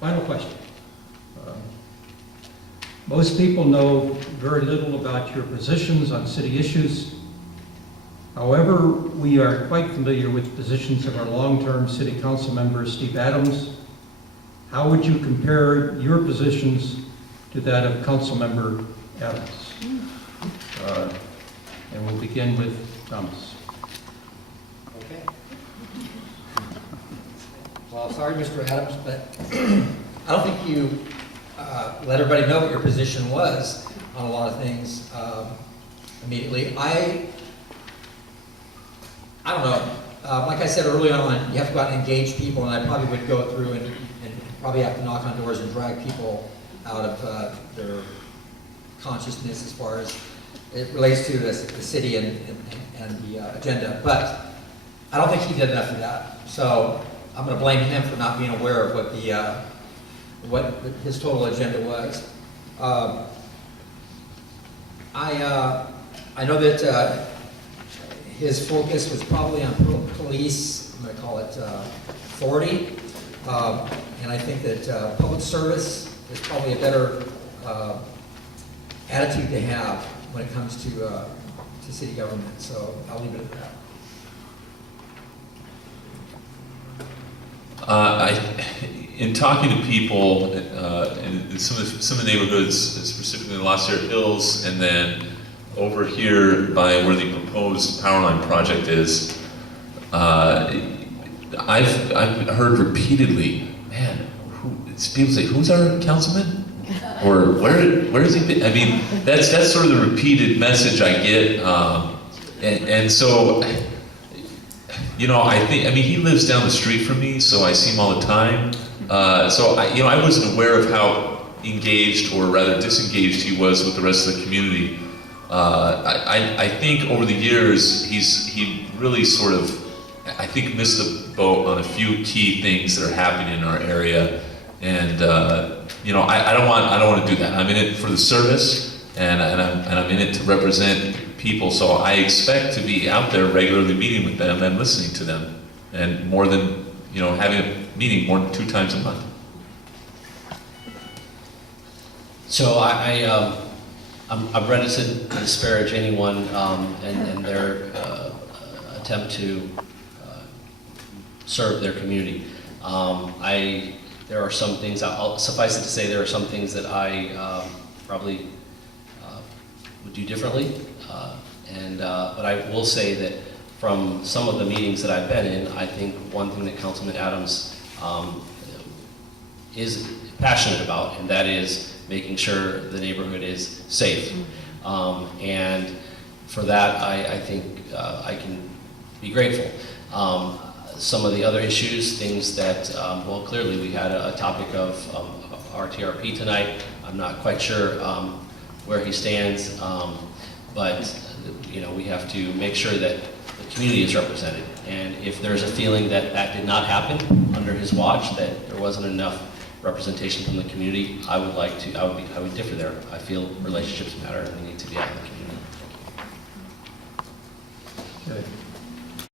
Final question. Most people know very little about your positions on city issues. However, we are quite familiar with positions of our long-term city council member, Steve Adams. How would you compare your positions to that of council member Adams? And we'll begin with Thomas. Okay. Well, sorry, Mr. Adams, but I don't think you let everybody know what your position was on a lot of things immediately. I don't know. Like I said early on, you have to go out and engage people, and I probably would go through and probably have to knock on doors and drag people out of their consciousness as far as it relates to the city and the agenda. But I don't think he did enough of that. So I'm going to blame him for not being aware of what his total agenda was. I know that his focus was probably on police, I'm going to call it authority, and I think that public service is probably a better attitude to have when it comes to city government. So I'll leave it at that. In talking to people in some of the neighborhoods, specifically in the Lost Air Hills, and then over here by where the proposed power line project is, I've heard repeatedly, man, people say, "Who's our councilman?" Or where is he? I mean, that's sort of the repeated message I get, and so. You know, I mean, he lives down the street from me, so I see him all the time. So I wasn't aware of how engaged, or rather disengaged, he was with the rest of the community. I think over the years, he really sort of, I think, missed the boat on a few key things that are happening in our area. And I don't want to do that. I'm in it for the service, and I'm in it to represent people, so I expect to be out there regularly meeting with them and listening to them, and more than, having a meeting more than 2 times a month. So I'm reticent to disparage anyone and their attempt to serve their community. There are some things, I'll suffice it to say, there are some things that I probably would do differently. But I will say that from some of the meetings that I've been in, I think one thing that Councilman Adams is passionate about, and that is making sure the neighborhood is safe. And for that, I think I can be grateful. Some of the other issues, things that, well, clearly we had a topic of RTRP tonight. I'm not quite sure where he stands, but we have to make sure that the community is represented. And if there's a feeling that that did not happen under his watch, that there wasn't enough representation from the community, I would differ there. I feel relationships matter, and we need to be out in the community. Okay.